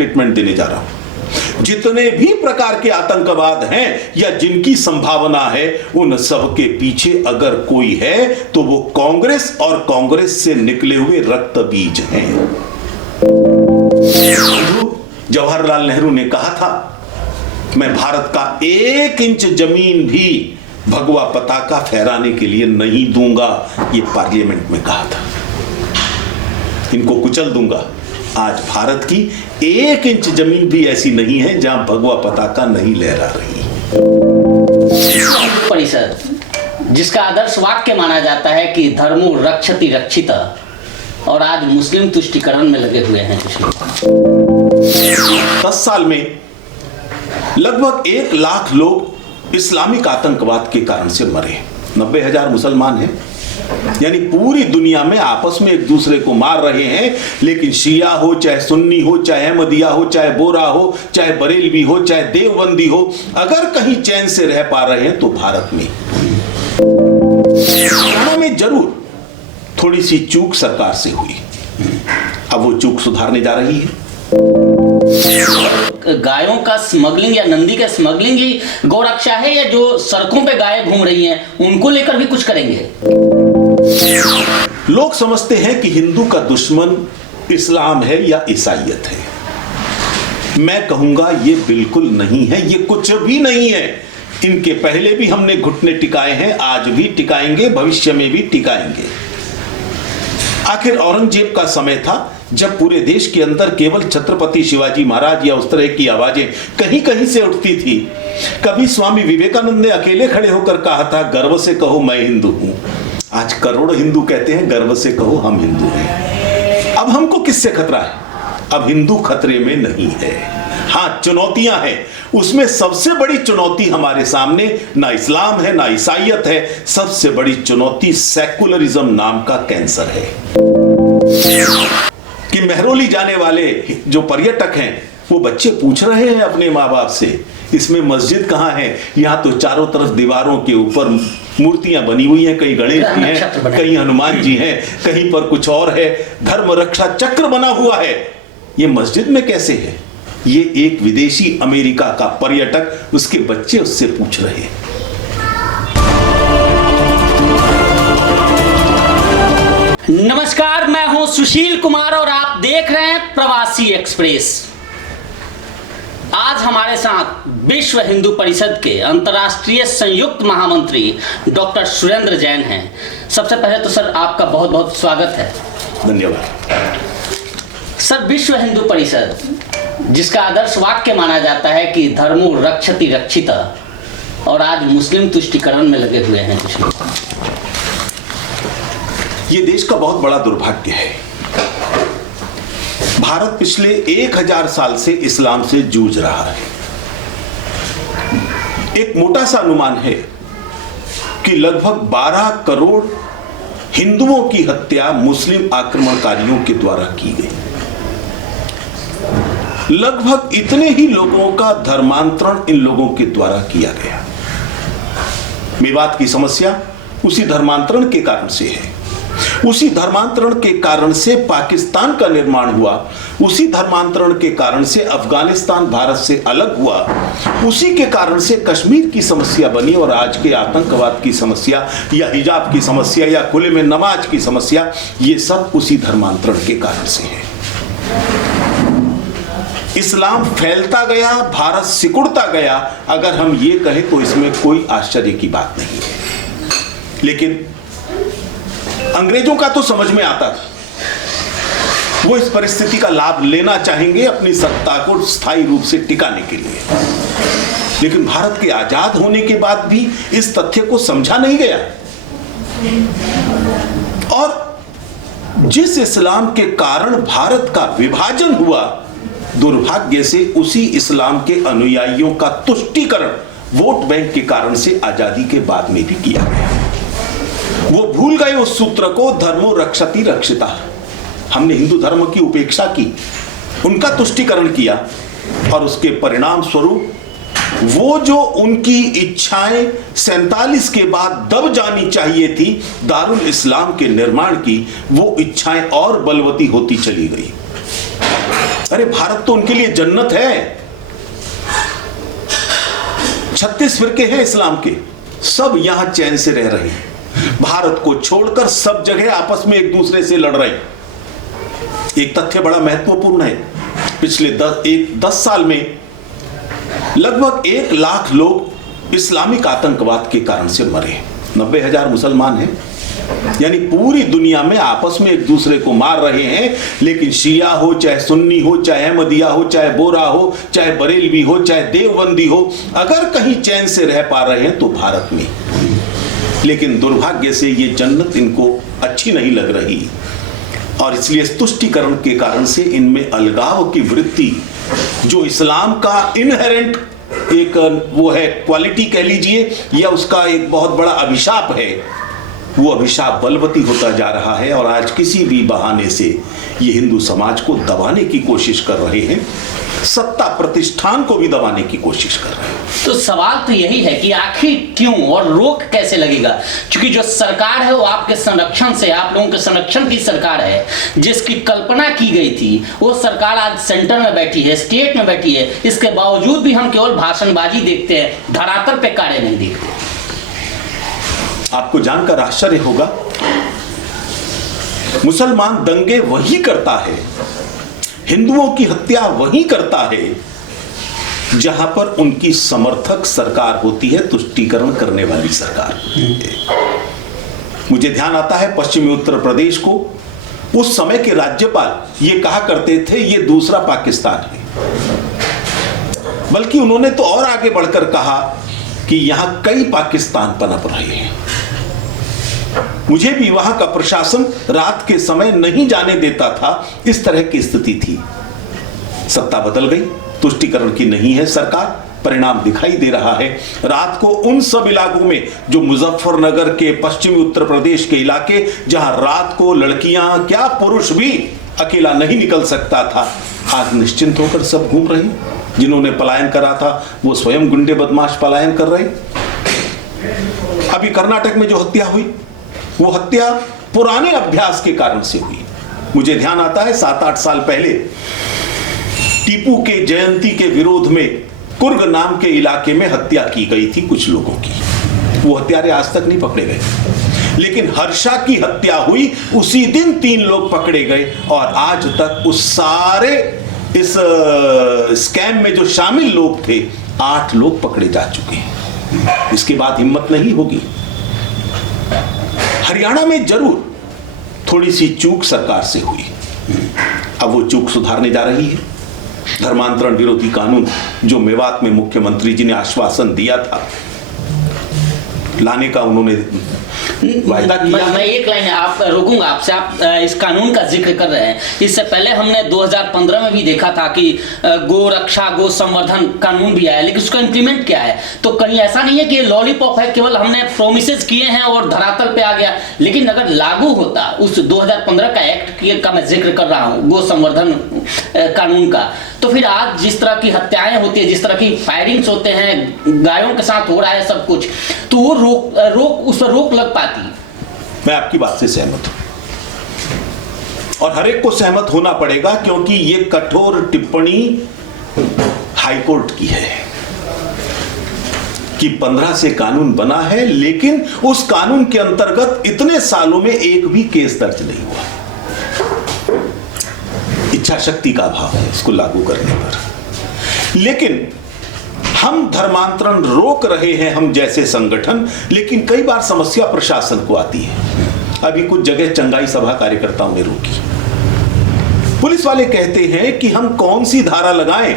Statement देने जा रहा हूं। जितने भी प्रकार के आतंकवाद हैं या जिनकी संभावना है, उन सब के पीछे अगर कोई है तो वो कांग्रेस और कांग्रेस से निकले हुए रक्त बीज हैं। जवाहरलाल नेहरू ने कहा था, मैं भारत का 1 इंच जमीन भी भगवा पताका फहराने के लिए नहीं दूंगा। ये पार्लियामेंट में कहा था, इनको कुचल दूंगा। आज भारत की 1 इंच जमीन भी ऐसी नहीं है जहां भगवा पताका नहीं लहरा रही। परिषद, जिसका आदर्श वाक्य माना जाता है कि धर्मो रक्षति रक्षिता, और आज मुस्लिम तुष्टिकरण में लगे हुए हैं। 10 साल में लगभग 1 लाख लोग इस्लामिक आतंकवाद के कारण से मरे। 90,000 मुसलमान हैं, यानी पूरी दुनिया में आपस में एक दूसरे को मार रहे हैं। लेकिन शिया हो, चाहे सुन्नी हो, चाहे अहमदिया हो, चाहे बोरा हो, चाहे बरेलवी हो, चाहे देवबंदी हो, अगर कहीं चैन से रह पा रहे हैं तो भारत में। में जरूर थोड़ी सी चूक सरकार से हुई, अब वो चूक सुधारने जा रही है। गायों का स्मगलिंग या नंदी का स्मगलिंग ही गौरक्षा है, या जो सड़कों पे गायें घूम रही हैं उनको लेकर भी कुछ करेंगे? लोग समझते हैं कि हिंदू का दुश्मन इस्लाम है या ईसाईयत है। मैं कहूंगा ये बिल्कुल नहीं है, ये कुछ भी नहीं है। इनके पहले भी हमने घुटने टिकाए हैं, आज भी टिकाएंगे, भविष्य में भी टिकाएंगे। आखिर औरंगजेब का समय था जब पूरे देश के अंदर केवल छत्रपति शिवाजी महाराज या उस तरह की आवाजें कहीं कहीं से उठती थी। कभी स्वामी विवेकानंद ने अकेले खड़े होकर कहा था, गर्व से कहो मैं हिंदू हूं। आज करोड़ों हिंदू कहते हैं, गर्व से कहो हम हिंदू हैं। अब हमको किससे खतरा है? अब हिंदू खतरे में नहीं है। हाँ, चुनौतियां हैं, उसमें सबसे बड़ी चुनौती हमारे सामने ना इस्लाम है ना ईसाईयत है, सबसे बड़ी चुनौती सेकुलरिज्म नाम का कैंसर है। कि मेहरौली जाने वाले जो पर्यटक हैं वो बच्चे पूछ रहे हैं अपने माँ बाप से, इसमें मस्जिद कहाँ है? यहाँ तो चारों तरफ दीवारों के ऊपर मूर्तियां बनी हुई हैं, कहीं गणेश जी हैं, कहीं हनुमान जी हैं, कहीं पर कुछ और है, धर्म रक्षा चक्र बना हुआ है, ये मस्जिद में कैसे है? ये एक विदेशी अमेरिका का पर्यटक, उसके बच्चे उससे पूछ रहे हैं। नमस्कार, मैं हूं सुशील कुमार और आप देख रहे हैं प्रवासी एक्सप्रेस। आज हमारे साथ विश्व हिंदू परिषद के अंतर्राष्ट्रीय संयुक्त महामंत्री डॉक्टर सुरेंद्र जैन हैं। सबसे पहले तो सर आपका बहुत बहुत स्वागत है। धन्यवाद। सर, विश्व हिंदू परिषद, जिसका आदर्श वाक्य माना जाता है कि धर्मो रक्षति रक्षिता, और आज मुस्लिम तुष्टिकरण में लगे हुए हैं कुछ लोग। ये देश का बहुत बड़ा दुर्भाग्य है। भारत पिछले 1000 साल से इस्लाम से जूझ रहा है। एक मोटा सा अनुमान है कि लगभग 12 करोड़ हिंदुओं की हत्या मुस्लिम आक्रमणकारियों के द्वारा की गई। लगभग इतने ही लोगों का धर्मांतरण इन लोगों के द्वारा किया गया। मेवात की समस्या उसी धर्मांतरण के कारण से है। उसी धर्मांतरण के कारण से पाकिस्तान का निर्माण हुआ। उसी धर्मांतरण के कारण से अफगानिस्तान भारत से अलग हुआ। उसी के कारण से कश्मीर की समस्या बनी और आज के आतंकवाद की समस्या या हिजाब की समस्या या खुले में नमाज की समस्या, ये सब उसी धर्मांतरण के कारण से है। इस्लाम फैलता गया, भारत सिकुड़ता गया। अगर हम ये कहें तो इसमें कोई आश्चर्य की बात नहीं है। लेकिन अंग्रेजों का तो समझ में आता था, वो इस परिस्थिति का लाभ लेना चाहेंगे अपनी सत्ता को स्थायी रूप से टिकाने के लिए। लेकिन भारत के आजाद होने के बाद भी इस तथ्य को समझा नहीं गया। और जिस इस्लाम के कारण भारत का विभाजन हुआ, दुर्भाग्य से उसी इस्लाम के अनुयायियों का तुष्टीकरण वोट बैंक के कारण से आजादी के बाद में भी किया गया। वो भूल गए उस सूत्र को, धर्मो रक्षति रक्षिता। हमने हिंदू धर्म की उपेक्षा की, उनका तुष्टीकरण किया, और उसके परिणाम स्वरूप वो जो उनकी इच्छाएं 47 के बाद दब जानी चाहिए थी दारुल इस्लाम के निर्माण की, वो इच्छाएं और बलवती होती चली गई। अरे भारत तो उनके लिए जन्नत है। 36 फिरके हैं इस्लाम के, सब यहां चैन से रह रहे हैं। भारत को छोड़कर सब जगह आपस में एक दूसरे से लड़ रहे हैं। एक तथ्य बड़ा महत्वपूर्ण है, पिछले 10 साल में लगभग 1 लाख लोग इस्लामिक आतंकवाद के कारण से मरे। 90,000 मुसलमान हैं, यानी पूरी दुनिया में आपस में एक दूसरे को मार रहे हैं। लेकिन शिया हो, चाहे सुन्नी हो, चाहे अहमदिया हो, चाहे बोरा हो, चाहे बरेलवी हो, चाहे देवबंदी हो, अगर कहीं चैन से रह पा रहे हैं तो भारत में। लेकिन दुर्भाग्य से ये जन्नत इनको अच्छी नहीं लग रही, और इसलिए तुष्टीकरण के कारण से इनमें अलगाव की वृत्ति, जो इस्लाम का इनहेरेंट एक वो है, क्वालिटी कह लीजिए, या उसका एक बहुत बड़ा अभिशाप है, वो अभिशाप बलवती होता जा रहा है। और आज किसी भी बहाने से ये हिंदू समाज को दबाने की कोशिश कर रहे हैं, सत्ता प्रतिष्ठान को भी दबाने की कोशिश कर रहे हैं। तो सवाल तो यही है कि आखिर क्यों, और रोक कैसे लगेगा? क्योंकि जो सरकार है वो आपके संरक्षण से, आप लोगों के संरक्षण की सरकार है, जिसकी कल्पना की गई थी, वो सरकार आज सेंटर में बैठी है, स्टेट में बैठी है। इसके बावजूद भी हम केवल भाषणबाजी देखते हैं, धरातल पे कार्य नहीं देखते। आपको जानकर आश्चर्य होगा, मुसलमान दंगे वही करता है, हिंदुओं की हत्या वही करता है जहां पर उनकी समर्थक सरकार होती है, तुष्टीकरण करने वाली सरकार। मुझे ध्यान आता है पश्चिमी उत्तर प्रदेश को उस समय के राज्यपाल ये कहा करते थे, ये दूसरा पाकिस्तान है। बल्कि उन्होंने तो और आगे बढ़कर कहा कि यहां कई पाकिस्तान पनप रहे हैं। मुझे भी वहां का प्रशासन रात के समय नहीं जाने देता था, इस तरह की स्थिति थी। सत्ता बदल गई, तुष्टीकरण की नहीं है सरकार, परिणाम दिखाई दे रहा है। रात को उन सब इलाकों में, जो मुजफ्फरनगर के, पश्चिमी उत्तर प्रदेश के इलाके, जहां रात को लड़कियां क्या पुरुष भी अकेला नहीं निकल सकता था, आज निश्चिंत होकर सब घूम रहे हैं। जिन्होंने पलायन करा था वो स्वयं गुंडे बदमाश पलायन कर रहे। अभी कर्नाटक में जो हत्या हुई, वो हत्या पुराने अभ्यास के कारण से हुई। मुझे ध्यान आता है 7-8 साल पहले टीपू के जयंती के विरोध में कुर्ग नाम के इलाके में हत्या की गई थी कुछ लोगों की। वो हत्यारे आज तक नहीं पकड़े गए, लेकिन हर्षा की हत्या हुई, उसी दिन 3 लोग पकड़े गए, और आज तक उस सारे इस स्कैम में जो शामिल लोग थे 8 लोग पकड़े जा चुके हैं। इसके बाद हिम्मत नहीं होगी। हरियाणा में जरूर थोड़ी सी चूक सरकार से हुई, अब वो चूक सुधारने जा रही है। धर्मांतरण विरोधी कानून जो मेवात में मुख्यमंत्री जी ने आश्वासन दिया था लाने का, उन्होंने वायदा किया। मैं एक लाइन आप रोकूंगा आपसे, आप इस कानून का जिक्र कर रहे हैं। इससे पहले हमने 2015 में भी देखा था कि गो रक्षा, गो संवर्धन कानून भी आया, लेकिन उसका इंप्लीमेंट क्या है? तो कहीं ऐसा नहीं है कि ये लॉलीपॉप है, केवल हमने प्रोमिसेस किए हैं और धरातल पे आ गया। लेकिन अगर लागू होता उस 2015 का एक्ट का मैं जिक्र कर रहा हूँ, गो संवर्धन कानून का, तो फिर आज जिस तरह की हत्याएं होती है, जिस तरह की फायरिंग्स होते हैं, गायों के साथ हो रहा है सब कुछ, तो वो उस पर रोक लग पाती। मैं आपकी बात से सहमत हूं, और हर एक को सहमत होना पड़ेगा, क्योंकि ये कठोर टिप्पणी हाईकोर्ट की है कि 15 से कानून बना है, लेकिन उस कानून के अंतर्गत इतने सालों में एक भी केस दर्ज नहीं हुआ। इच्छा शक्ति का अभाव है इसको लागू करने पर। लेकिन हम धर्मांतरण रोक रहे हैं, हम जैसे संगठन, लेकिन कई बार समस्या प्रशासन को आती है। अभी कुछ जगह चंगाई सभा कार्यकर्ताओं ने रोकी। पुलिस वाले कहते हैं कि हम कौन सी धारा लगाएं,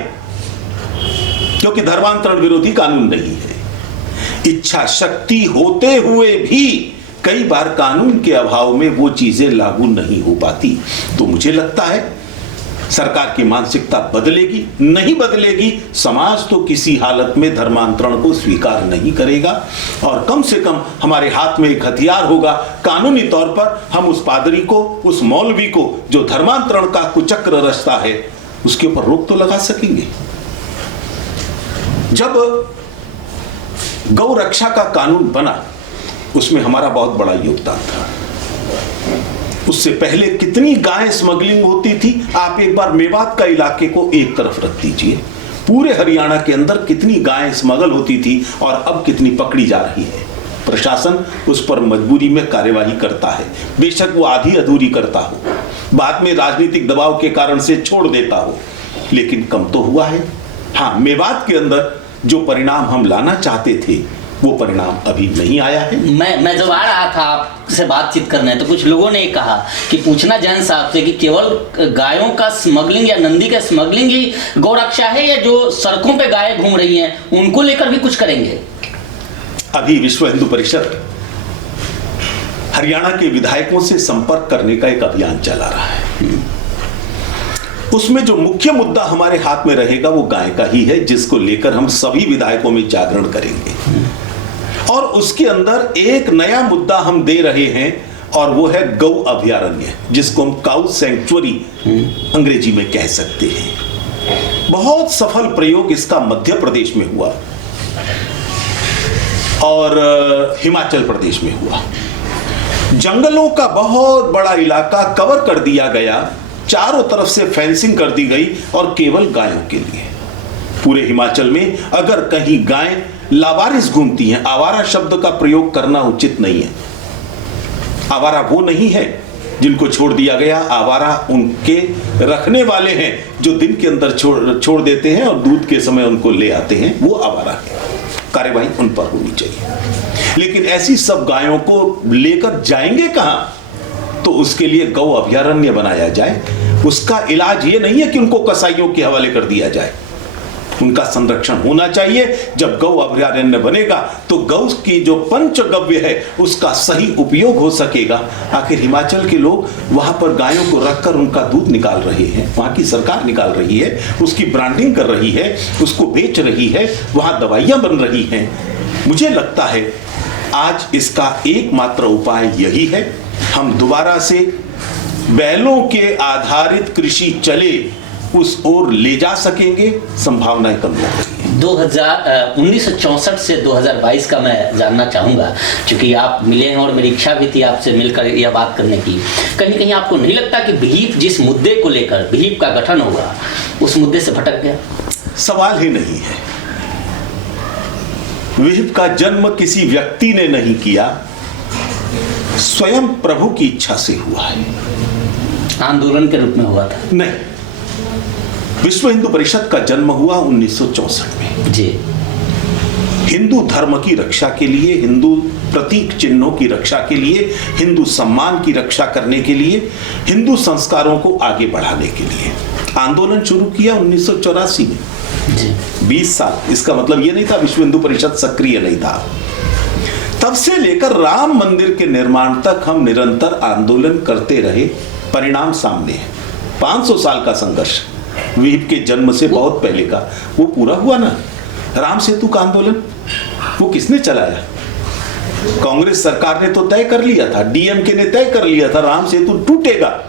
क्योंकि धर्मांतरण विरोधी कानून नहीं है। इच्छा शक्ति होते हुए भी कई बार कानून के अभाव में वो चीजें लागू नहीं हो पाती। तो मुझे लगता है सरकार की मानसिकता बदलेगी, नहीं बदलेगी, समाज तो किसी हालत में धर्मांतरण को स्वीकार नहीं करेगा। और कम से कम हमारे हाथ में एक हथियार होगा, कानूनी तौर पर हम उस पादरी को, उस मौलवी को जो धर्मांतरण का कुचक्र रचता है, उसके ऊपर रोक तो लगा सकेंगे। जब गौ रक्षा का कानून बना, उसमें हमारा बहुत बड़ा योगदान था। उससे पहले कितनी गाय स्मगलिंग होती थी। आप एक बार मेवात का इलाके को एक तरफ रख दीजिए, पूरे हरियाणा के अंदर कितनी गायें स्मगल होती थी और अब कितनी पकड़ी जा रही है। प्रशासन उस पर मजबूरी में कार्यवाही करता है, बेशक वो आधी अधूरी करता हो, बाद में राजनीतिक दबाव के कारण से छोड़ देता हो, लेकिन कम तो हुआ है। हाँ, मेवात के अंदर जो परिणाम हम लाना चाहते थे वो परिणाम अभी नहीं आया है। मैं जब आ रहा था आपसे बातचीत करने, तो कुछ लोगों ने कहा कि पूछना जैन साहब से कि केवल गायों का स्मगलिंग या नंदी का स्मगलिंग ही गौरक्षा है, या जो सड़कों पे गायें घूम रही हैं उनको लेकर भी कुछ करेंगे? अभी विश्व हिंदू परिषद हरियाणा के विधायकों से संपर्क करने का एक अभियान चला रहा है। उसमें जो मुख्य मुद्दा हमारे हाथ में रहेगा वो गाय का ही है, जिसको लेकर हम सभी विधायकों में जागरण करेंगे। और उसके अंदर एक नया मुद्दा हम दे रहे हैं और वो है गौ अभयारण्य, जिसको हम काउ सेंचुरी अंग्रेजी में कह सकते हैं। बहुत सफल प्रयोग इसका मध्य प्रदेश में हुआ और हिमाचल प्रदेश में हुआ। जंगलों का बहुत बड़ा इलाका कवर कर दिया गया, चारों तरफ से फेंसिंग कर दी गई और केवल गायों के लिए। पूरे हिमाचल में अगर कहीं गायें लावारिस घूमती हैं, आवारा शब्द का प्रयोग करना उचित नहीं है। आवारा वो नहीं है जिनको छोड़ दिया गया, आवारा उनके रखने वाले हैं जो दिन के अंदर छोड़ देते हैं और दूध के समय उनको ले आते हैं, वो आवारा है। कार्यवाही उन पर होनी चाहिए। लेकिन ऐसी सब गायों को लेकर जाएंगे कहां? तो उसके लिए गौ अभयारण्य बनाया जाए। उसका इलाज ये नहीं है कि उनको कसाईयों के हवाले कर दिया जाए, उनका संरक्षण होना चाहिए। जब गौ अभयारण्य बनेगा तो गौ की जो पंचगव्य है उसका सही उपयोग हो सकेगा। आखिर हिमाचल के लोग वहां पर गायों को रखकर उनका दूध निकाल रहे हैं, वहां की सरकार निकाल रही है, उसकी ब्रांडिंग कर रही है, उसको बेच रही है, वहां दवाइयां बन रही हैं। मुझे लगता है आज इसका एकमात्र उपाय यही है, हम दोबारा से बैलों के आधारित कृषि चले उस ओर ले जा सकेंगे। संभावनाएं कम लग रही हैं। 1964 से 2022 का मैं जानना चाहूंगा, क्योंकि आप मिले हैं और मेरी इच्छा भी थी आपसे मिलकर यह बात करने की। कहीं कहीं आपको नहीं लगता कि विहिप जिस मुद्दे को लेकर विहिप का गठन होगा उस मुद्दे से भटक गया? सवाल ही नहीं है। विहिप का जन्म किसी व्यक्ति ने नहीं किया, स्वयं प्रभु की इच्छा से हुआ है। आंदोलन के रूप में हुआ था? नहीं, विश्व हिंदू परिषद का जन्म हुआ 1964 में जी। हिंदू धर्म की रक्षा के लिए, हिंदू प्रतीक चिन्हों की रक्षा के लिए, हिंदू सम्मान की रक्षा करने के लिए, हिंदू संस्कारों को आगे बढ़ाने के लिए आंदोलन शुरू किया 1984 में जी। 20 साल। इसका मतलब यह नहीं था विश्व हिंदू परिषद सक्रिय नहीं था। तब से लेकर राम मंदिर के निर्माण तक हम निरंतर आंदोलन करते रहे। परिणाम सामने है। 500 साल का संघर्ष विहिप के जन्म से बहुत पहले का वो पूरा हुआ ना। राम सेतु का आंदोलन वो किसने चलाया? कांग्रेस सरकार ने तो तय कर लिया था, डीएमके ने तय कर लिया था राम सेतु टूटेगा,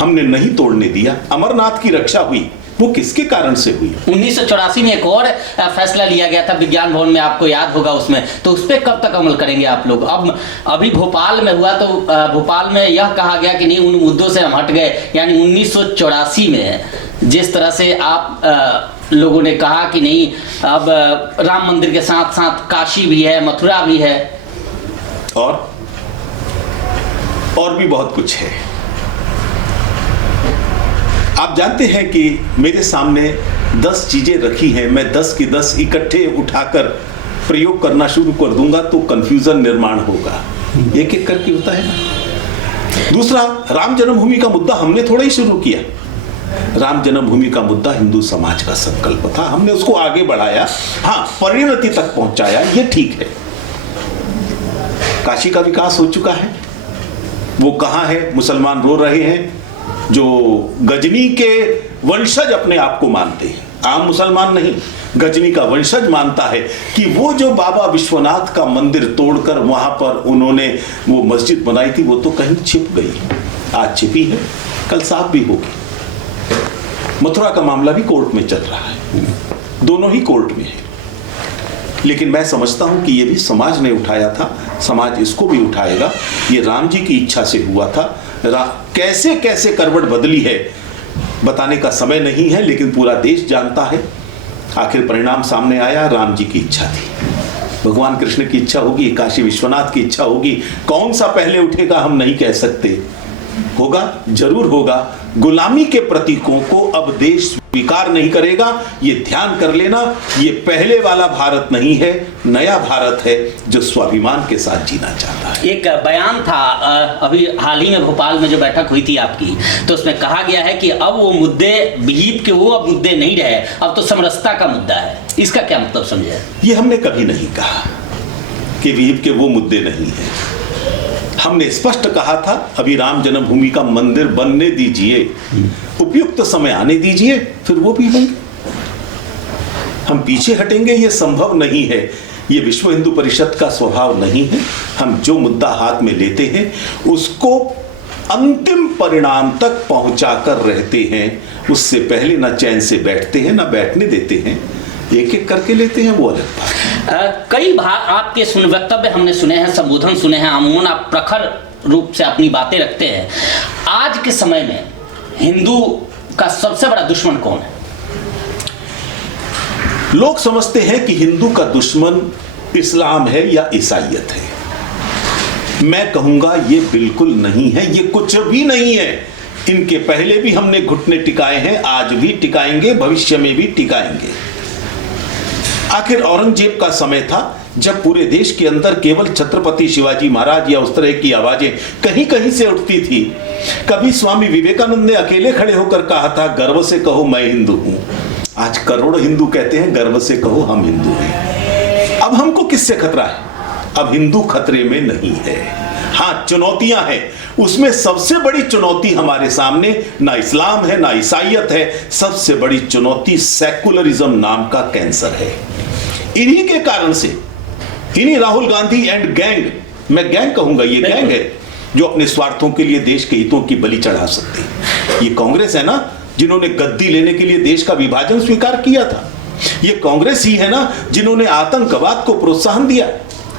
हमने नहीं तोड़ने दिया। अमरनाथ की रक्षा हुई, वो किसके कारण से हुई? 1984 में एक और फैसला लिया गया था विज्ञान भवन में, आपको याद होगा उसमें, तो उस पर कब तक अमल करेंगे आप लोग? अब अभी भोपाल में हुआ तो भोपाल में यह कहा गया कि नहीं, उन मुद्दों से हम हट गए। यानी 1984 में जिस तरह से आप लोगों ने कहा कि नहीं, अब राम मंदिर के साथ साथ काशी भी है, मथुरा भी है, और भी बहुत कुछ है। आप जानते हैं कि मेरे सामने 10 चीजें रखी हैं, मैं 10 की 10 इकट्ठे उठाकर प्रयोग करना शुरू कर दूंगा तो कंफ्यूजन निर्माण होगा। एक एक करके होता है ना। दूसरा, राम जन्मभूमि का मुद्दा हमने थोड़ा ही शुरू किया। राम जन्मभूमि का मुद्दा हिंदू समाज का संकल्प था, हमने उसको आगे बढ़ाया, हाँ परिणति तक पहुंचाया, ये ठीक है। काशी का विकास हो चुका है, वो कहां है? मुसलमान रो रहे हैं जो गजनी के वंशज अपने आप को मानते हैं, आम मुसलमान नहीं, गजनी का वंशज मानता है कि वो जो बाबा विश्वनाथ का मंदिर तोड़कर वहां पर उन्होंने वो मस्जिद बनाई थी वो तो कहीं छिप गई, आज छिपी है, कल साफ भी होगी। मथुरा का मामला भी कोर्ट में चल रहा है, दोनों ही कोर्ट में है। लेकिन मैं समझता हूं कि ये भी समाज ने उठाया था, समाज इसको भी उठाएगा। ये राम जी की इच्छा से हुआ था, कैसे कैसे करवट बदली है बताने का समय नहीं है, लेकिन पूरा देश जानता है। आखिर परिणाम सामने आया। राम जी की इच्छा थी, भगवान कृष्ण की इच्छा होगी, काशी विश्वनाथ की इच्छा होगी, कौन सा पहले उठेगा हम नहीं कह सकते। होगा, जरूर होगा। गुलामी के प्रतीकों को अब देश स्वीकार नहीं करेगा, ये ध्यान कर लेना। ये पहले वाला भारत नहीं है, नया भारत है जो स्वाभिमान के साथ जीना चाहता है। एक बयान था अभी हाल ही में भोपाल में जो बैठक हुई थी आपकी, तो उसमें कहा गया है कि अब वो मुद्दे विहिप के वो अब मुद्दे नहीं रहे, अब तो समरसता का मुद्दा है। इसका क्या मतलब समझे? ये हमने कभी नहीं कहा कि विहिप के वो मुद्दे नहीं है। हमने स्पष्ट कहा था अभी राम जन्मभूमि का मंदिर बनने दीजिए, उपयुक्त समय आने दीजिए, फिर वो भी होंगे। हम पीछे हटेंगे ये संभव नहीं है, ये विश्व हिंदू परिषद का स्वभाव नहीं है। हम जो मुद्दा हाथ में लेते हैं उसको अंतिम परिणाम तक पहुंचाकर रहते हैं। उससे पहले ना चैन से बैठते हैं ना बैठने देते हैं, एक एक करके लेते हैं, वो अलग बात। कई बार आपके वक्तव्य हमने सुने हैं, संबोधन सुने हैं, अमूमन आप प्रखर रूप से अपनी बातें रखते हैं। आज के समय में हिंदू का सबसे बड़ा दुश्मन कौन है? लोग समझते हैं कि हिंदू का दुश्मन इस्लाम है या ईसाईयत है। मैं कहूंगा ये बिल्कुल नहीं है, ये कुछ भी नहीं है। इनके पहले भी हमने घुटने टिकाए हैं, आज भी टिकाएंगे, भविष्य में भी टिकाएंगे। आखिर औरंगजेब का समय था जब पूरे देश के अंदर केवल छत्रपति शिवाजी महाराज या उस तरह की आवाजें कहीं कहीं से उठती थी। कभी स्वामी विवेकानंद ने अकेले खड़े होकर कहा था, गर्व से कहो मैं हिंदू हूं। आज करोड़ों हिंदू कहते हैं गर्व से कहो हम हिंदू हैं। अब हमको किससे खतरा है? अब हिंदू खतरे में नहीं है। हाँ, चुनौतियां हैं, उसमें सबसे बड़ी चुनौती हमारे सामने ना इस्लाम है ना ईसाईयत है, सबसे बड़ी चुनौती सेकुलरिज्म नाम का कैंसर है। इन्हीं के कारण से, इन्हीं राहुल गांधी एंड गैंग, मैं गैंग कहूंगा, ये गैंग है जो अपने स्वार्थों के लिए देश के हितों की बलि चढ़ा सकते हैं। ये कांग्रेस है ना जिन्होंने गद्दी लेने के लिए देश का विभाजन स्वीकार किया था। ये कांग्रेस ही है ना जिन्होंने आतंकवाद को प्रोत्साहन दिया।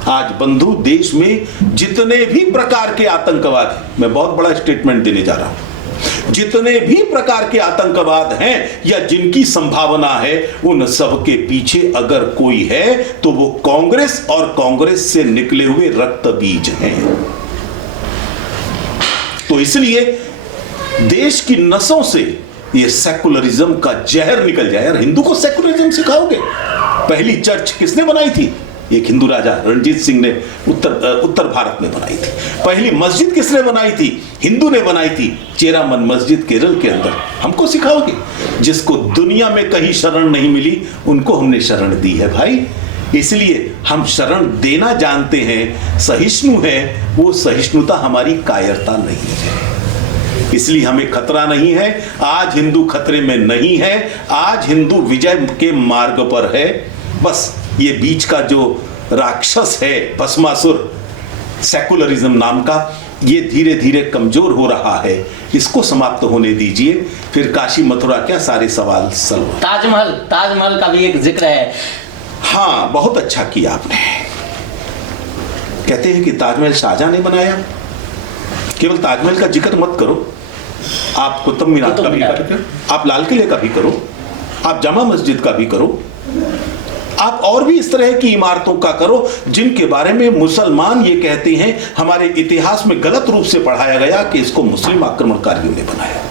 आज बंधु, देश में जितने भी प्रकार के आतंकवाद हैं, मैं बहुत बड़ा स्टेटमेंट देने जा रहा हूं, जितने भी प्रकार के आतंकवाद हैं या जिनकी संभावना है, उन सब के पीछे अगर कोई है तो वो कांग्रेस और कांग्रेस से निकले हुए रक्त बीज हैं। तो इसलिए देश की नसों से ये सेकुलरिज्म का जहर निकल जाए। यार, हिंदू को सेकुलरिज्म सिखाओगे? पहली चर्च किसने बनाई थी? एक हिंदू राजा रणजीत सिंह ने उत्तर भारत में बनाई थी। पहली मस्जिद किसने बनाई थी? हिंदू ने बनाई थी, चेरामन मस्जिद केरल के अंदर। हमको सिखाओगे? जिसको दुनिया में कहीं शरण नहीं मिली उनको हमने शरण दी है भाई। इसलिए हम शरण देना जानते हैं, सहिष्णु है। वो सहिष्णुता हमारी कायरता नहीं है, इसलिए हमें खतरा नहीं है। आज हिंदू खतरे में नहीं है, आज हिंदू विजय के मार्ग पर है। बस ये बीच का जो राक्षस है भस्मासुर, सेकुलरिज्म नाम का, ये धीरे धीरे कमजोर हो रहा है। इसको समाप्त होने दीजिए, फिर काशी मथुरा क्या सारे सवाल सल्व। ताजमहल का भी एक जिक्र है। हाँ, बहुत अच्छा किया आपने। कहते हैं कि ताजमहल शाहजहां ने बनाया। केवल ताजमहल का जिक्र मत करो, आप कुतुब मीनार का भी करो, आप लाल किले का भी करो, आप जामा मस्जिद का भी करो, आप और भी इस तरह की इमारतों का करो जिनके बारे में मुसलमान ये कहते हैं, हमारे इतिहास में गलत रूप से पढ़ाया गया कि इसको मुस्लिम आक्रमणकारियों ने बनाया।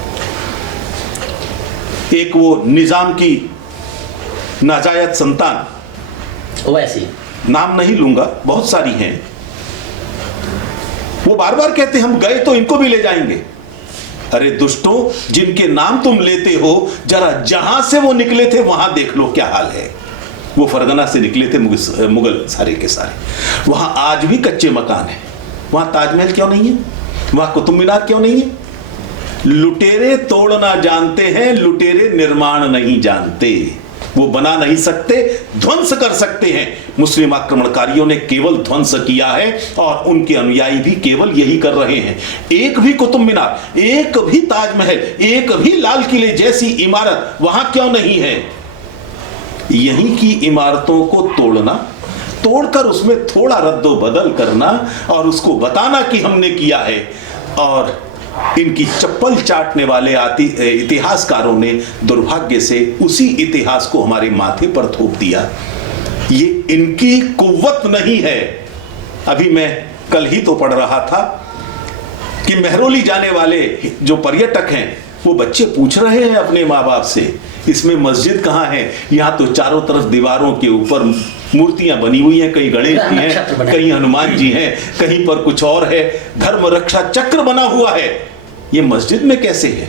एक वो निजाम की नाजायज संतान, वैसी नाम नहीं लूंगा, बहुत सारी हैं, वो बार बार कहते हम गए तो इनको भी ले जाएंगे। अरे दुष्टों, जिनके नाम तुम लेते हो, जरा जहां से वो निकले थे वहां देख लो क्या हाल है। वो फरगना से निकले थे मुगल सारे के सारे। वहां आज भी कच्चे मकान है। वहां ताजमहल क्यों नहीं है? वहां कुतुब मीनार क्यों नहीं है? लुटेरे तोड़ना जानते हैं, लुटेरे निर्माण नहीं जानते। वो बना नहीं सकते, ध्वंस कर सकते हैं। मुस्लिम आक्रमणकारियों ने केवल ध्वंस किया है और उनके अनुयायी भी केवल यही कर रहे हैं। एक भी कुतुब मीनार, एक भी ताजमहल, एक भी लाल किले जैसी इमारत वहां क्यों नहीं है? यहीं की इमारतों को तोड़ना, तोड़कर उसमें थोड़ा रद्दो बदल करना और उसको बताना कि हमने किया है, और इनकी चप्पल चाटने वाले इतिहासकारों ने दुर्भाग्य से उसी इतिहास को हमारे माथे पर थोप दिया। ये इनकी कुव्वत नहीं है। अभी मैं कल ही तो पढ़ रहा था कि मेहरौली जाने वाले जो पर्यटक हैं वो बच्चे पूछ रहे हैं अपने माँ बाप से, इसमें मस्जिद कहाँ है? यहाँ तो चारों तरफ दीवारों के ऊपर मूर्तियां बनी हुई हैं, कहीं गणेश जी हैं, कहीं हनुमान जी हैं, कहीं पर कुछ और है, धर्म रक्षा चक्र बना हुआ है, ये मस्जिद में कैसे है?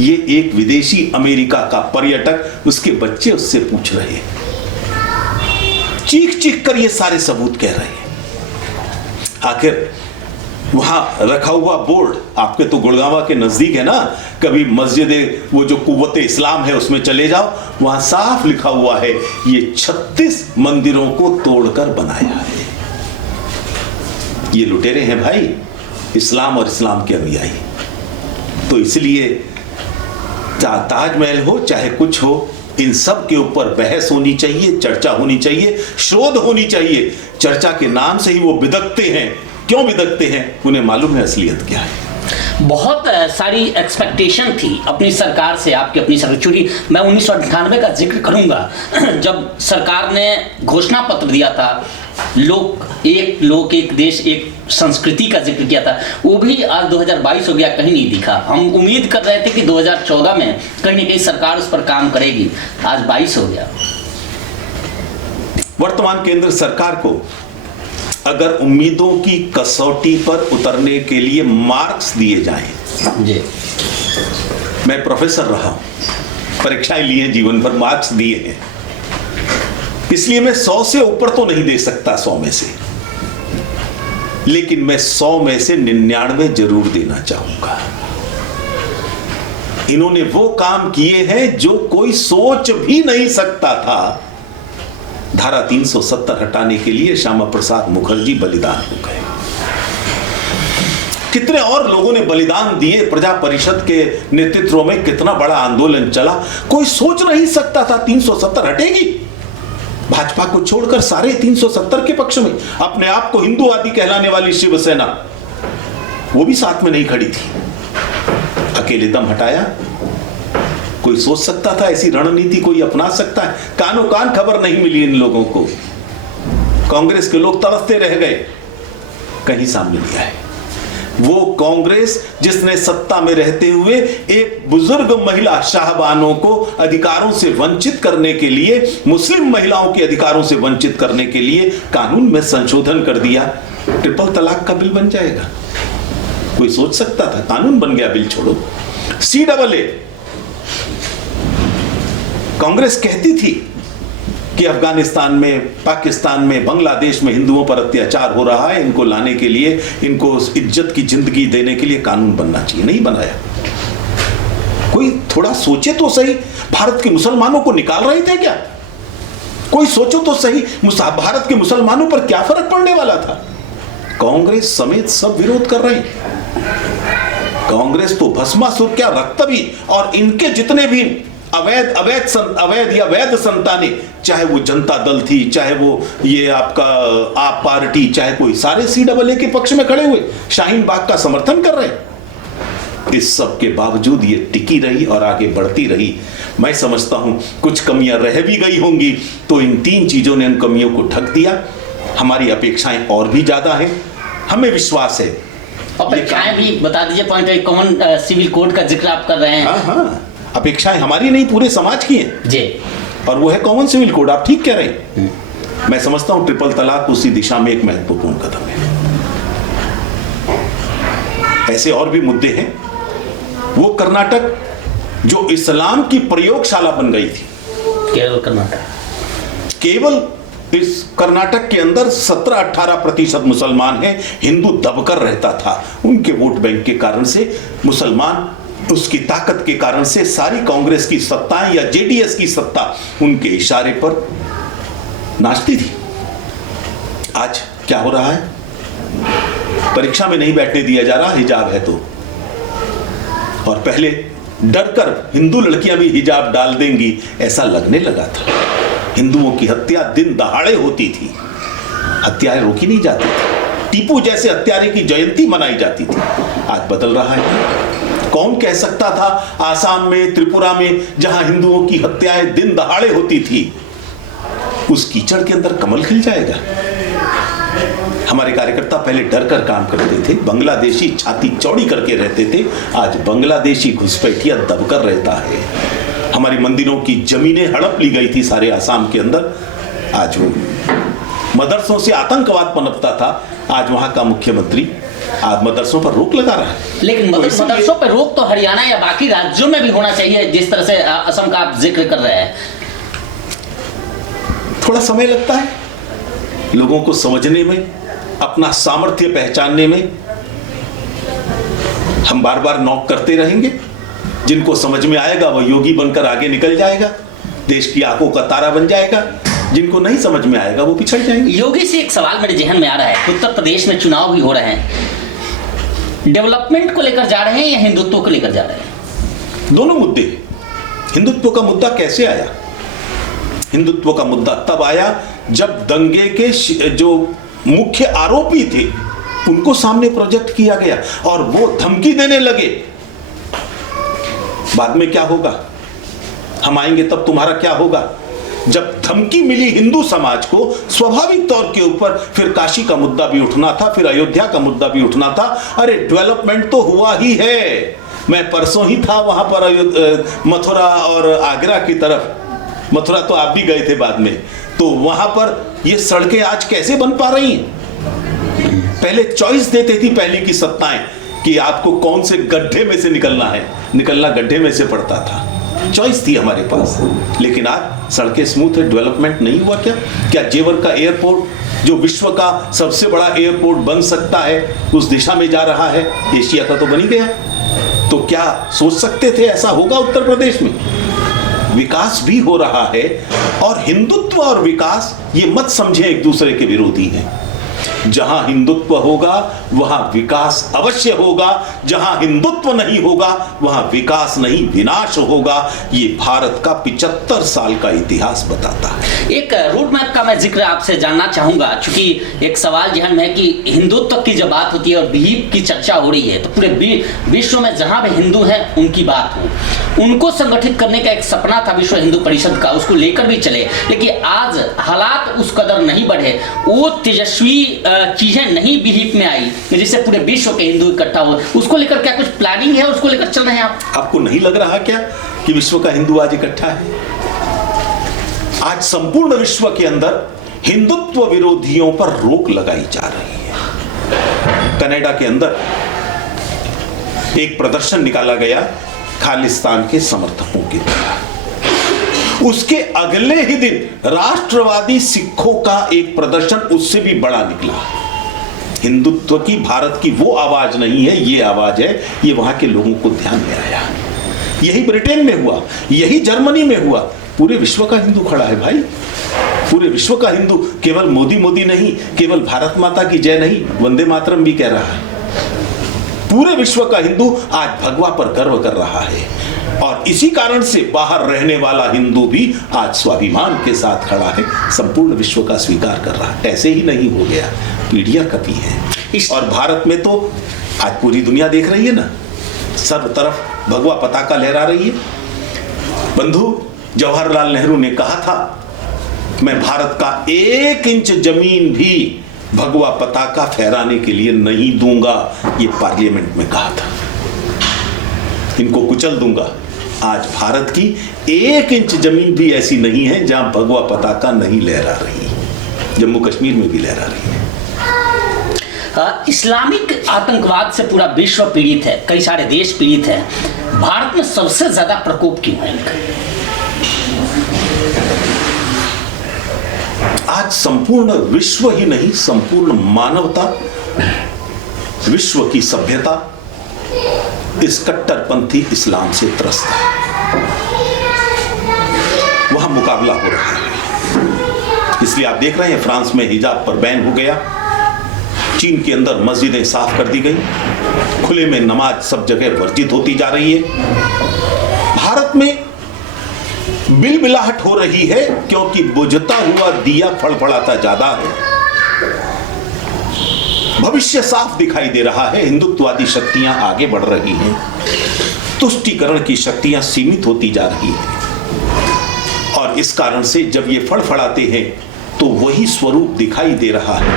ये एक विदेशी अमेरिका का पर्यटक, उसके बच्चे उससे पूछ रहे हैं, चीख चीख कर ये सारे सबूत कह रहे हैं। आखिर वहां रखा हुआ बोर्ड, आपके तो गुड़गांवा के नजदीक है ना, कभी मस्जिद वो जो कुव्वत इस्लाम है उसमें चले जाओ, वहां साफ लिखा हुआ है ये 36 मंदिरों को तोड़कर बनाया है। ये लुटेरे हैं भाई, इस्लाम और इस्लाम के अनुयायी। तो इसलिए चाहे ताजमहल हो चाहे कुछ हो, इन सब के ऊपर बहस होनी चाहिए, चर्चा होनी चाहिए, शोध होनी चाहिए। चर्चा के नाम से ही वो बिदकते हैं। क्यों बिदकते हैं? उन्हें मालूम है असलियत क्या है। बहुत सारी एक्सपेक्टेशन थी अपनी सरकार से, आपकी अपनी सरकार। चूंकि मैं 1998 का जिक्र करूंगा जब सरकार ने घोषणा पत्र दिया था, लोक एक देश एक संस्कृति का जिक्र किया था, वो भी आज 2022 हो गया, कहीं नहीं दिखा। हम उम्मीद कर रहे थे कि 2014 में कहीं ना कहीं सरकार उस पर काम करेगी, आज 22 हो गया। वर्तमान केंद्र सरकार को अगर उम्मीदों की कसौटी पर उतरने के लिए मार्क्स दिए जाएं, जी, मैं प्रोफेसर रहा हूं, परीक्षाएं ली हैं, जीवन भर मार्क्स दिए हैं, इसलिए मैं 100 से ऊपर तो नहीं दे सकता 100 में से, लेकिन मैं 100 में से 99 जरूर देना चाहूंगा। इन्होंने वो काम किए हैं जो कोई सोच भी नहीं सकता था। धारा 370 हटाने के लिए श्यामा प्रसाद मुखर्जी बलिदान हो गए। कितने और लोगों ने बलिदान दिए, प्रजा परिषद के नेतृत्व में कितना बड़ा आंदोलन चला। कोई सोच नहीं सकता था 370 हटेगी। भाजपा को छोड़कर सारे 370 के पक्ष में, अपने आप को हिंदूवादी कहलाने वाली शिवसेना, वो भी साथ में नहीं खड़ी थी, अकेले दम हटाया। कोई सोच सकता था ऐसी रणनीति कोई अपना सकता है? कानो कान खबर नहीं मिली इन लोगों को। कांग्रेस के लोग तरसते रह गए, कहीं सामने नहीं आए। वो कांग्रेस जिसने सत्ता में रहते हुए एक बुजुर्ग महिला शाहबानों को अधिकारों से वंचित करने के लिए, मुस्लिम महिलाओं के अधिकारों से वंचित करने के लिए कानून में संशोधन कर दिया, ट्रिपल तलाक का बिल बन जाएगा। कोई सोच सकता था? कानून बन गया, बिल छोड़ो। CAA, कांग्रेस कहती थी कि अफगानिस्तान में, पाकिस्तान में, बांग्लादेश में हिंदुओं पर अत्याचार हो रहा है, इनको लाने के लिए, इनको इज्जत की जिंदगी देने के लिए कानून बनना चाहिए। नहीं बनाया। कोई थोड़ा सोचे तो सही, भारत के मुसलमानों को निकाल रहे थे क्या? कोई सोचो तो सही, भारत के मुसलमानों पर क्या फर्क पड़ने वाला था? कांग्रेस समेत सब विरोध कर रहे हैं। कांग्रेस तो भस्मासुर क्या, रक्त भी, और इनके जितने भी अवैध या वैध संतानें, चाहे वो जनता दल थी, चाहे वो ये आपका आप पार्टी, चाहे कोई, सारे CAA के पक्ष में खड़े हुए, शाहीन बाग का समर्थन कर रहे। इस सब के बावजूद ये टिकी रही और आगे बढ़ती रही। मैं समझता हूं कुछ कमियां रह भी गई होंगी, तो इन 3 चीजों ने उन कमियों को ढक दिया। हमारी अपेक्षाएं और भी ज्यादा हैं, हमें विश्वास है। अपेक्षाएं भी बता दीजिए, पॉइंट कॉमन सिविल कोड का जिक्र आप कर रहे हैं। हाँ, अपेक्षाएं हमारी नहीं, पूरे समाज की हैं जी, और वो है कॉमन सिविल कोड। आप ठीक कह रहे हैं। मैं समझता हूं ट्रिपल तलाक उसी दिशा में एक महत्वपूर्ण कदम है। ऐसे और भी मुद्दे हैं। वो कर्नाटक जो इस्लाम की प्रयोगशाला बन गई थी, केवल इस कर्नाटक के अंदर 17-18% मुसलमान हैं, हिंदू दबकर रहता था। उनके वोट बैंक के कारण से, मुसलमान उसकी ताकत के कारण से, सारी कांग्रेस की सत्ताएं या JDS की सत्ता उनके इशारे पर नाचती थी। आज क्या हो रहा है? परीक्षा में नहीं बैठने दिया जा रहा, हिजाब है तो। और पहले डरकर हिंदू लड़कियां भी हिजाब डाल देंगी ऐसा लगने लगा था। हिंदुओं की हत्या दिन दहाड़े होती थी, हत्याएं रोकी नहीं जाती थी। टीपू जैसे हत्यारे की जयंती मनाई जाती थी। आज बदल रहा है। कौन कह सकता था आसाम में, त्रिपुरा में, जहां हिंदुओं की हत्याएं दिन दहाड़े होती थी, उस कीचड़ के अंदर कमल खिल जाएगा। हमारे कार्यकर्ता पहले डर कर काम करते थे, बांग्लादेशी छाती चौड़ी करके रहते थे, आज बांग्लादेशी घुसपैठिया दबकर रहता है। हमारी मंदिरों की जमीनें हड़प ली गई थी सारे आसाम के अंदर, आज वो मदरसों से आतंकवाद पनपता था, आज वहां का मुख्यमंत्री आज मदरसों पर रोक लगा रहा है। लेकिन मदरसों पर रोक तो हरियाणा या बाकी राज्यों में भी होना चाहिए, जिस तरह से असम का आप जिक्र कर रहे हैं। थोड़ा समय लगता है लोगों को समझने में, अपना सामर्थ्य पहचानने में। हम बार बार नॉक करते रहेंगे, जिनको समझ में आएगा वह योगी बनकर आगे निकल जाएगा, देश की आंखों का तारा बन जाएगा, जिनको नहीं समझ में आएगा वो पिछड़ जाएंगे। योगी से एक सवाल मेरे जहन में आ रहा है, उत्तर प्रदेश में चुनाव भी हो रहे हैं, डेवलपमेंट को लेकर जा रहे हैं या हिंदुत्व को लेकर जा रहे हैं? दोनों मुद्दे। हिंदुत्व का मुद्दा कैसे आया? हिंदुत्व का मुद्दा तब आया जब दंगे के जो मुख्य आरोपी थे उनको सामने प्रोजेक्ट किया गया और वो धमकी देने लगे, बाद में क्या होगा, हम आएंगे तब तुम्हारा क्या होगा। जब धमकी मिली हिंदू समाज को, स्वाभाविक तौर के ऊपर फिर काशी का मुद्दा भी उठना था, फिर अयोध्या का मुद्दा भी उठना था। अरे डेवलपमेंट तो हुआ ही है। मैं परसों ही था वहां पर मथुरा और आगरा की तरफ, मथुरा तो आप भी गए थे बाद में, तो वहां पर ये सड़कें आज कैसे बन पा रही हैं। पहले चॉइस देती थी पहले की सत्ताएं कि आपको कौन से गड्ढे में से निकलना है, निकलना गड्ढे में से पड़ता था, चॉइस थी हमारे पास। लेकिन आज सड़कें स्मूथ है, डेवलपमेंट नहीं हुआ क्या जेवर का एयरपोर्ट जो विश्व का सबसे बड़ा एयरपोर्ट बन सकता है उस दिशा में जा रहा है, एशिया का तो बन ही गया। तो क्या सोच सकते थे ऐसा होगा उत्तर प्रदेश में? विकास भी हो रहा है, और हिंदुत्व और विकास ये मत समझे एक दूसरे के विरोधी हैं। जहां हिंदुत्व होगा वहां विकास अवश्य होगा, जहां हिंदुत्व नहीं होगा वहां विकास नहीं विनाश होगा। ये भारत का 75 साल का इतिहास बताता है। एक रोड मैप का मैं जिक्र आपसे जानना चाहूंगा, क्योंकि एक सवाल जहन में है कि हिंदुत्व की जब बात होती है और बिलीफ की चर्चा हो रही है तो पूरे विश्व में जहां भी हिंदू हैं उनकी बात हो, उनको संगठित करने का एक सपना था विश्व हिंदू परिषद का, उसको लेकर भी चले। लेकिन आज हालात उस कदर नहीं बढ़े, वो तेजस्वी चीजें नहीं बिलीफ में आई जिससे पूरे विश्व के हिंदू इकट्ठा हो। उसको लेकर क्या कुछ प्लानिंग है, उसको लेकर चल रहे हैं आप? आपको नहीं लग रहा क्या कि विश्व का हिंदू आज इकट्ठा है? आज संपूर्ण विश्व के अंदर हिंदुत्व विरोधियों पर रोक लगाई जा रही है। कनाडा के अंदर एक प्रदर्शन निकाला गया खालिस्तान के समर्थकों के द्वारा, उसके अगले ही दिन राष्ट्रवादी सिखों का एक प्रदर्शन उससे भी बड़ा निकला। हिंदुत्व की भारत की वो आवाज नहीं है, ये आवाज है, ये वहां के लोगों को ध्यान में आया। यही ब्रिटेन में हुआ, यही जर्मनी में हुआ। पूरे विश्व का हिंदू खड़ा है भाई, पूरे विश्व का हिंदू, केवल मोदी मोदी नहीं, केवल भारत माता की जय नहीं, वंदे मातरम भी कह रहा है। पूरे विश्व का हिंदू आज भगवा पर गर्व कर रहा है, और इसी कारण से बाहर रहने वाला हिंदू भी आज स्वाभिमान के साथ खड़ा है, संपूर्ण विश्व का स्वीकार कर रहा है। ऐसे ही नहीं हो गया, पीढ़ियां कपी है। और भारत में तो आज पूरी दुनिया देख रही है ना, सर्व तरफ भगवा पताका लहरा रही है। बंधु जवाहरलाल नेहरू ने कहा था, मैं भारत का 1 इंच जमीन भी भगवा पताका फहराने के लिए नहीं दूंगा, ये पार्लियामेंट में कहा था। इनको कुचल दूंगा। आज भारत की 1 इंच जमीन भी ऐसी नहीं है जहां भगवा पताका नहीं लहरा रही, जम्मू कश्मीर में भी लहरा रही है। इस्लामिक आतंकवाद से पूरा विश्व पीड़ित है, कई सारे देश पीड़ित हैं, भारत में सबसे ज्यादा प्रकोप क्यों है इनका? आज संपूर्ण विश्व ही नहीं, संपूर्ण मानवता, विश्व की सभ्यता इस कट्टरपंथी इस्लाम से त्रस्त है। वहां मुकाबला हो रहा है। इसलिए आप देख रहे हैं फ्रांस में हिजाब पर बैन हो गया, चीन के अंदर मस्जिदें साफ कर दी गई, खुले में नमाज सब जगह वर्जित होती जा रही है। भारत में बिलबिलाहट हो रही है क्योंकि बुझता हुआ दिया फड़फड़ाता ज्यादा है। भविष्य साफ दिखाई दे रहा है। हिंदुत्ववादी शक्तियां आगे बढ़ रही हैं, तुष्टीकरण की शक्तियां सीमित होती जा रही हैं, और इस कारण से जब ये फड़फड़ाते हैं तो वही स्वरूप दिखाई दे रहा है।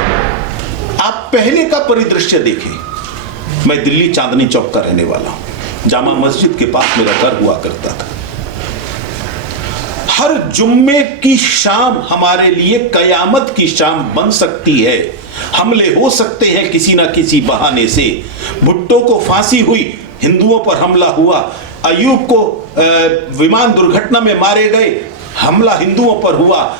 आप पहले का परिदृश्य देखें। मैं दिल्ली चांदनी चौक का रहने वाला हूं, जामा मस्जिद के पास मेरा घर हुआ करता था। हर जुम्मे की शाम हमारे लिए कयामत की शाम बन सकती है। हमले हो सकते हैं किसी ना किसी बहाने से। भुट्टो को फांसी हुई, हिंदुओं पर हमला हुआ। अयूब को विमान दुर्घटना में मारे गए, हमला हिंदुओं पर हुआ।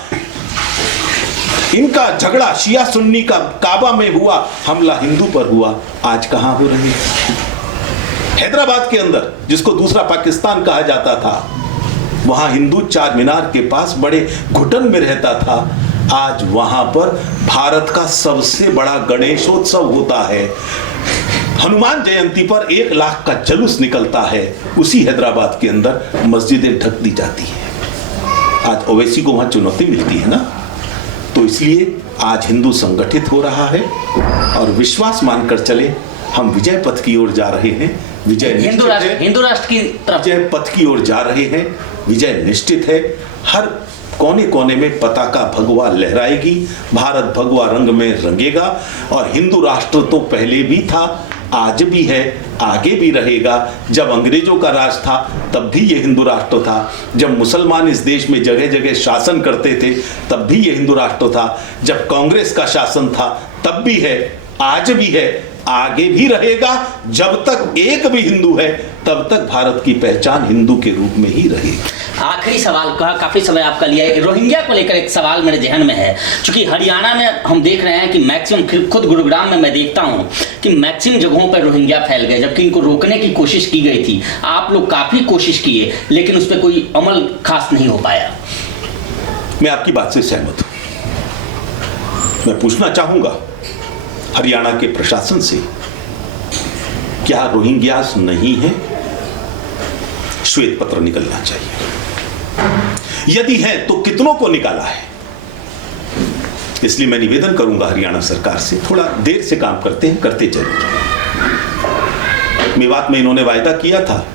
इनका झगड़ा शिया सुन्नी का काबा में हुआ, हमला हिंदू पर हुआ। आज कहां हो रहे हैं? हैदराबाद के अंदर, जिसको दूसरा पाकिस्तान कहा जाता था, वहां हिंदू चार मीनार के पास बड़े घुटन में रहता था। आज वहां पर भारत का सबसे बड़ा गणेशोत्सव होता है। हनुमान जयंती पर 1 लाख का जुलूस निकलता है। उसी हैदराबाद के अंदर मस्जिदें ढक दी जाती हैं। आज ओवैसी को वहां चुनौती मिलती है ना, तो इसलिए आज हिंदू संगठित हो रहा है और विश्वास मानकर चले, हम विजय पथ की ओर जा रहे हैं। विजय हिंदू राष्ट्र की तरफ विजय पथ की ओर जा रहे हैं। विजय निश्चित है। हर कोने कोने में पताका भगवा लहराएगी, भारत भगवा रंग में रंगेगा। और हिंदू राष्ट्र तो पहले भी था, आज भी है, आगे भी रहेगा। जब अंग्रेजों का राज था तब भी ये हिंदू राष्ट्र था। जब मुसलमान इस देश में जगह जगह शासन करते थे तब भी ये हिंदू राष्ट्र था। जब कांग्रेस का शासन था तब भी है, आज भी है, आगे भी रहेगा। जब तक एक भी हिंदू है तब तक भारत की पहचान हिंदू के रूप में ही रहेगी। आखिरी सवाल का काफी समय आपका लिया है। रोहिंग्या को लेकर एक सवाल मेरे जहन में है, क्योंकि हरियाणा में हम देख रहे हैं कि मैक्सिमम, खुद गुरुग्राम में मैं देखता हूं कि मैक्सिमम जगहों पर रोहिंग्या फैल गए, जबकि इनको रोकने की कोशिश की गई थी। आप लोग काफी कोशिश किए, लेकिन उस पर कोई अमल खास नहीं हो पाया। मैं आपकी बात से सहमत हूं। मैं पूछना चाहूंगा हरियाणा के प्रशासन से, क्या रोहिंग्यास नहीं है? श्वेत पत्र निकलना चाहिए। यदि है तो कितनों को निकाला है? इसलिए मैं निवेदन करूंगा हरियाणा सरकार से, थोड़ा देर से काम करते हैं, करते जरूर। मेवात में इन्होंने वायदा किया था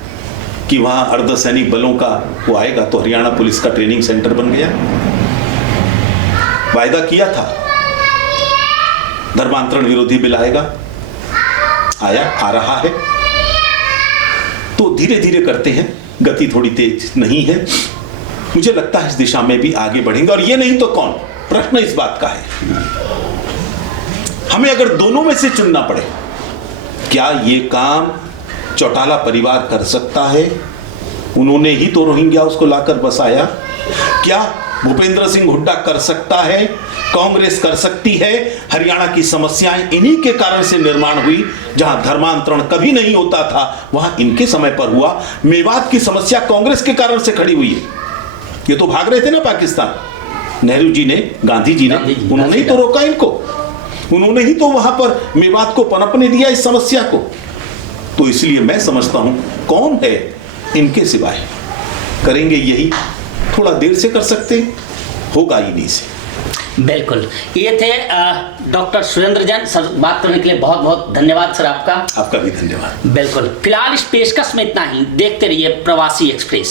कि वहां अर्धसैनिक बलों का वो आएगा, तो हरियाणा पुलिस का ट्रेनिंग सेंटर बन गया। वायदा किया था धर्मांतरण विरोधी बिल आएगा, आया, आ रहा है। तो धीरे धीरे करते हैं, गति थोड़ी तेज नहीं है। मुझे लगता है इस दिशा में भी आगे बढ़ेंगे, और ये नहीं तो कौन? प्रश्न इस बात का है, हमें अगर दोनों में से चुनना पड़े, क्या ये काम चौटाला परिवार कर सकता है? उन्होंने ही तो रोहिंग्या उसको लाकर बसाया। क्या भूपेंद्र सिंह हुड्डा कर सकता है? कांग्रेस कर सकती है? हरियाणा की समस्याएं इन्हीं के कारण से निर्माण हुई। जहां धर्मांतरण कभी नहीं होता था वहां इनके समय पर हुआ। मेवात की समस्या कांग्रेस के कारण से खड़ी हुई है। ये तो भाग रहे थे ना पाकिस्तान, नेहरू जी ने, गांधी जी ने, उन्होंने ही तो रोका इनको। उन्होंने ही तो वहां पर मेवात को पनपने दिया, इस समस्या को। तो इसलिए मैं समझता हूं कौन है इनके सिवाय करेंगे यही? थोड़ा देर से कर सकते, होगा ही नहीं से। बिल्कुल। ये थे डॉक्टर सुरेंद्र जैन सर। बात करने के लिए बहुत बहुत धन्यवाद सर आपका। आपका भी धन्यवाद। बिल्कुल। फिलहाल इस पेशकश में इतना ही। देखते रहिए प्रवासी एक्सप्रेस।